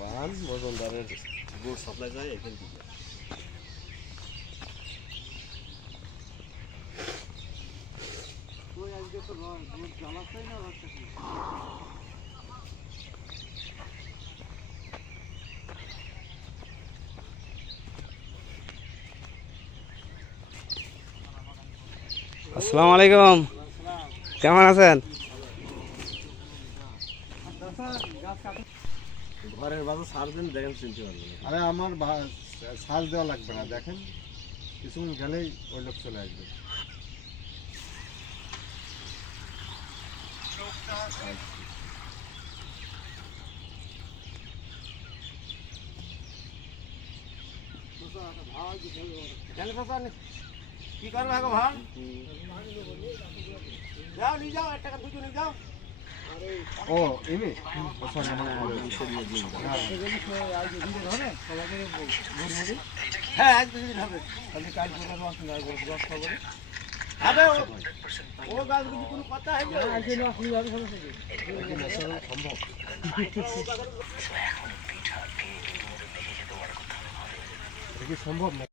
বান মজনদারের গুড় সাপ্লাই যায় এখান থেকে আসসালামু আলাইকুম। কেমন আছেন ঘরের বাজার সার দিন দেখেন চিনতে পারবেন না। আরে আমার ভা- সাজ দেওয়া লাগবে না দেখেন কিছুক্ষণ গেলেই ওই লোক চলে আসবে কি করবে এখন ভাই যাও নিয়ে যাও এক টাকা দুটো নিয়ে যাও। ও ইনি ও সরি আমার হ্যাঁ এক দুদিন হবে। তাহলে কাল করে রস হবে ও গাছগুলি কোনো কথা হয় না এটা কি সম্ভব না?